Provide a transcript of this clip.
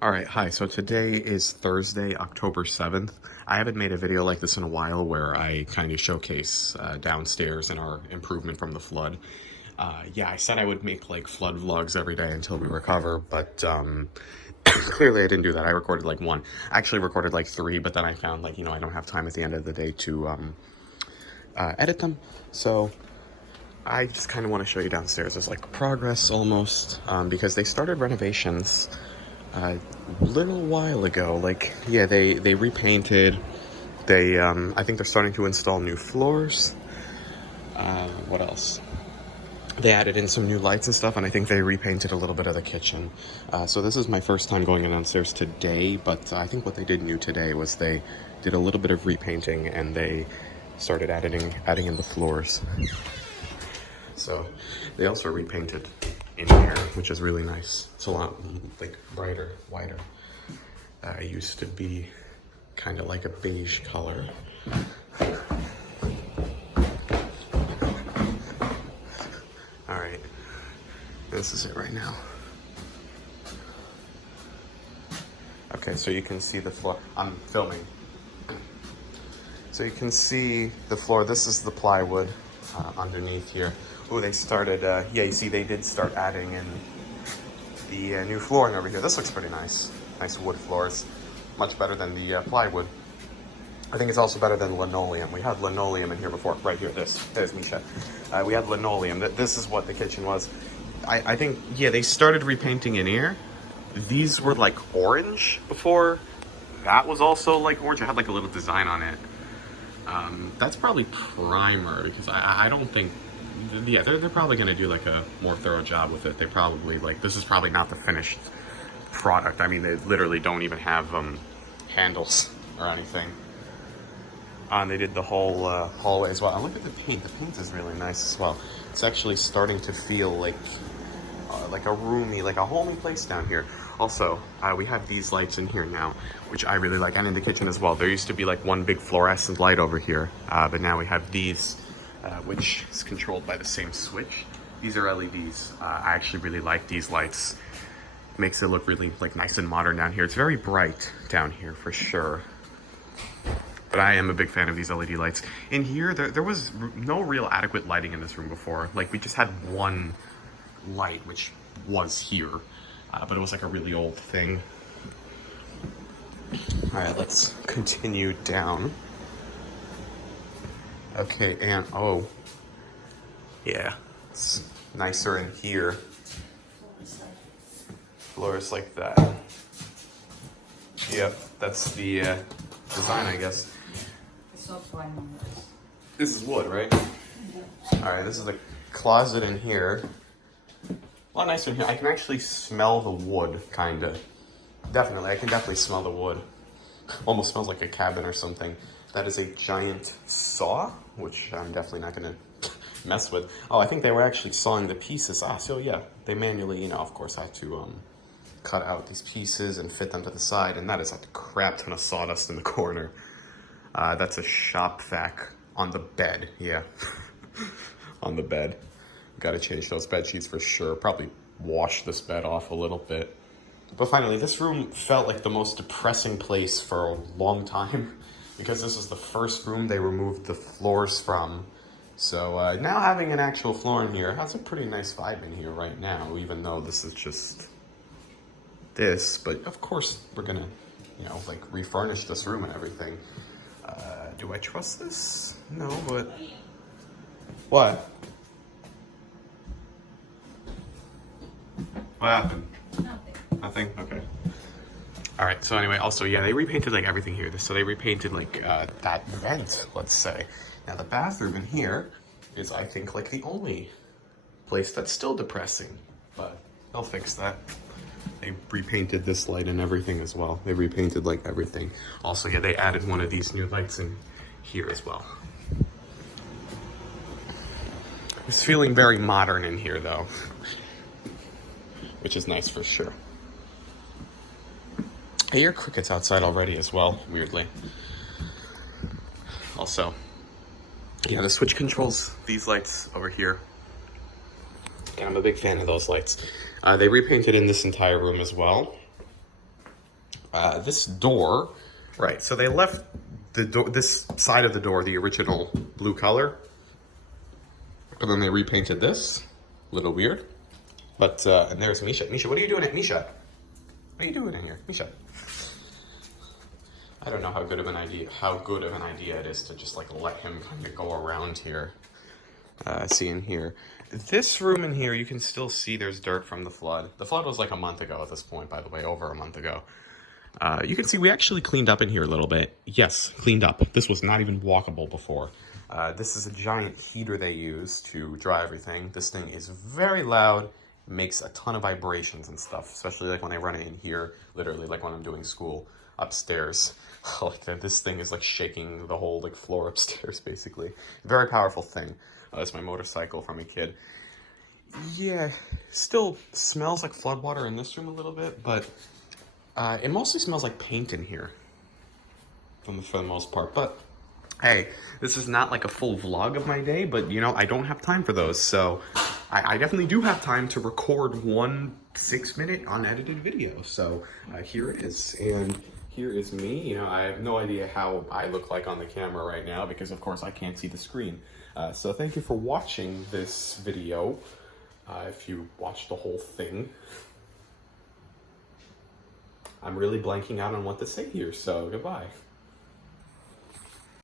All right, hi. So today is Thursday, October 7th. I haven't made a video like this in a while where I kind of showcase downstairs and our improvement from the flood. Yeah, I said I would make like flood vlogs every day until we recover, but clearly I didn't do that. I recorded like one. I actually recorded like three, but then I found like, I don't have time at the end of the day to edit them. So I just kind of want to show you downstairs. There's like progress almost because they started renovations a little while ago. Like, yeah, they repainted. They I think they're starting to install new floors. What else? They added in some new lights and stuff, and I think they repainted a little bit of the kitchen. So this is my first time going in downstairs today, but I think what they did new today was they did a little bit of repainting and they started adding in the floors. So they also repainted in here, which is really nice. It's a lot like brighter, wider. It used to be kind of like a beige color. All right, this is it right now. Okay, so you can see the floor. I'm filming. So you can see the floor. This is the plywood underneath here. Oh, they started, yeah, you see they did start adding in the new flooring over here. This looks pretty nice. Nice wood floors. Much better than the plywood. I think it's also better than linoleum. We had linoleum in here before. Right here, there's Misha. We had linoleum. This is what the kitchen was. I think, yeah, they started repainting in here. These were like orange before. That was also like orange. It had like a little design on it. That's probably primer because I don't think, yeah, they're probably going to do like a more thorough job with it. They probably like, this is probably not the finished product. I mean, they literally don't even have handles or anything. And they did the whole hallway as well. And look at the paint. The paint is really nice as well. It's actually starting to feel like a roomy, like a homey place down here. Also, we have these lights in here now, which I really like, and in the kitchen as well. There used to be like one big fluorescent light over here, but now we have these, which is controlled by the same switch. These are LEDs. I actually really like these lights. Makes it look really like nice and modern down here. It's very bright down here for sure. But I am a big fan of these LED lights. In here, there was no real adequate lighting in this room before. Like, we just had one light, which was here, but it was like a really old thing. All right, let's continue down. Okay, and oh, yeah, it's nicer in here. Floors like that. Yep, that's the design, I guess. This is wood, right? All right, this is the closet in here. A lot nicer in here. I can actually smell the wood, kind of. Definitely, I can definitely smell the wood. Almost smells like a cabin or something. That is a giant saw, which I'm definitely not going to mess with. Oh, I think they were actually sawing the pieces. So yeah, they manually, of course, had to cut out these pieces and fit them to the side, and that is a crap ton of sawdust in the corner. That's a shop vac on the bed, yeah. On the bed. Got to change those bed sheets for sure. Probably wash this bed off a little bit. But finally, this room felt like the most depressing place for a long time because this is the first room they removed the floors from. So now having an actual floor in here has a pretty nice vibe in here right now, even though this is just this. But of course, we're gonna, like refurnish this room and everything. Do I trust this? No, but what? What happened? Nothing? Okay. All right, so anyway, also, yeah, they repainted like everything here. So they repainted like that vent, let's say. Now the bathroom in here is, I think, like the only place that's still depressing, but they'll fix that. They repainted this light and everything as well. They repainted like everything. Also, yeah, they added one of these new lights in here as well. It's feeling very modern in here though, which is nice for sure. I hear crickets outside already as well, weirdly. Also, yeah, the switch controls these lights over here. And I'm a big fan of those lights. They repainted in this entire room as well. This door, right, so they left the door, this side of the door, the original blue color, and then they repainted this. A little weird. But, and there's Misha. Misha, what are you doing at Misha? What are you doing in here? Misha. I don't know how good of an idea it is to just like let him kind of go around here. See in here. This room in here, you can still see there's dirt from the flood. The flood was like a month ago at this point, by the way, over a month ago. You can see we actually cleaned up in here a little bit. Yes, cleaned up. This was not even walkable before. This is a giant heater they use to dry everything. This thing is very loud, makes a ton of vibrations and stuff, especially like when I run it in here, literally like when I'm doing school upstairs. Like this thing is like shaking the whole like floor upstairs, basically. Very powerful thing. That's my motorcycle from a kid. Yeah, still smells like floodwater in this room a little bit, but it mostly smells like paint in here for the most part. But hey, this is not like a full vlog of my day, but you know, I don't have time for those. So I definitely do have time to record one 6-minute unedited video. So here it is. And here is me. You know, I have no idea how I look like on the camera right now because of course I can't see the screen. So thank you for watching this video. If you watched the whole thing. I'm really blanking out on what to say here, so goodbye.